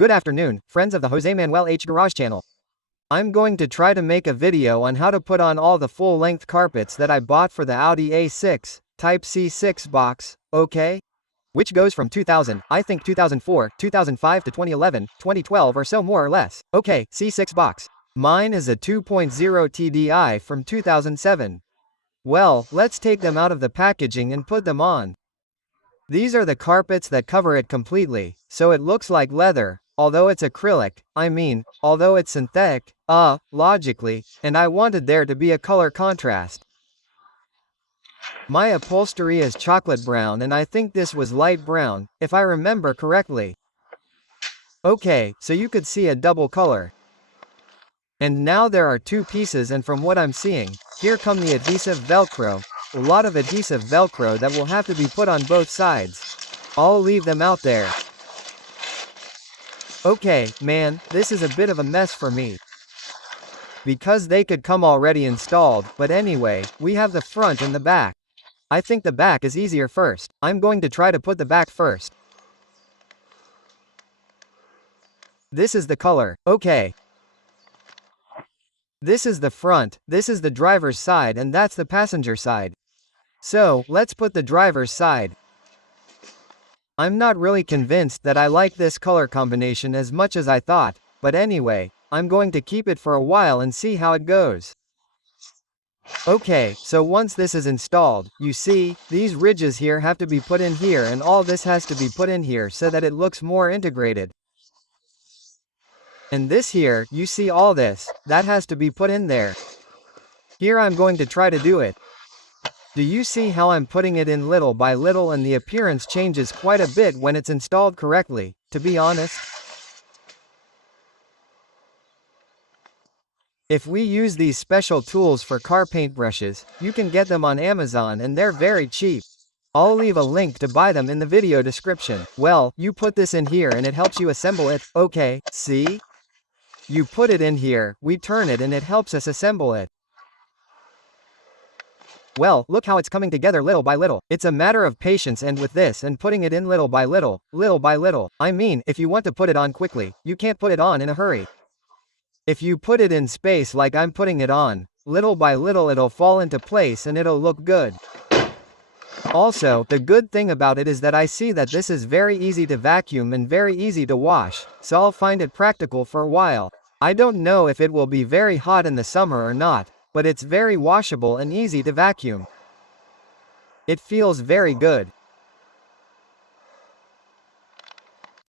Good afternoon, friends of the Jose Manuel H Garage channel. I'm going to try to make a video on how to put on all the full-length carpets that I bought for the Audi A6 Type C6 box, okay? Which goes from 2000, I think 2004, 2005 to 2011, 2012 or so more or less. Okay, C6 box. Mine is a 2.0 TDI from 2007. Well, let's take them out of the packaging and put them on. These are the carpets that cover it completely, so it looks like leather, although it's acrylic, although it's synthetic, logically, and I wanted there to be a color contrast. My upholstery is chocolate brown and I think this was light brown, if I remember correctly. Okay, so you could see a double color. And now there are two pieces, and from what I'm seeing, here come the adhesive Velcro, a lot of adhesive Velcro that will have to be put on both sides. I'll leave them out there. Okay, man, this is a bit of a mess for me, because they could come already installed, but anyway, we have the front and the back. I think the back is easier first. I'm going to try to put the back first. This is the color, okay. This is the front, this is the driver's side, and that's the passenger side. So, let's put the driver's side. I'm not really convinced that I like this color combination as much as I thought, but anyway, I'm going to keep it for a while and see how it goes. Okay, so once this is installed, you see, these ridges here have to be put in here and all this has to be put in here so that it looks more integrated. And this here, you see all this, that has to be put in there. Here I'm going to try to do it. Do you see how I'm putting it in little by little, and the appearance changes quite a bit when it's installed correctly, to be honest? If we use these special tools for car paint brushes, you can get them on Amazon and they're very cheap. I'll leave a link to buy them in the video description. Well, you put this in here and it helps you assemble it, okay, see? You put it in here, we turn it and it helps us assemble it. Well, look how it's coming together little by little. It's a matter of patience and with this and putting it in little by little, if you want to put it on quickly, you can't put it on in a hurry. If you put it in space like I'm putting it on, little by little it'll fall into place and it'll look good. Also, the good thing about it is that I see that this is very easy to vacuum and very easy to wash, so I'll find it practical for a while. I don't know if it will be very hot in the summer or not, but it's very washable and easy to vacuum. It feels very good.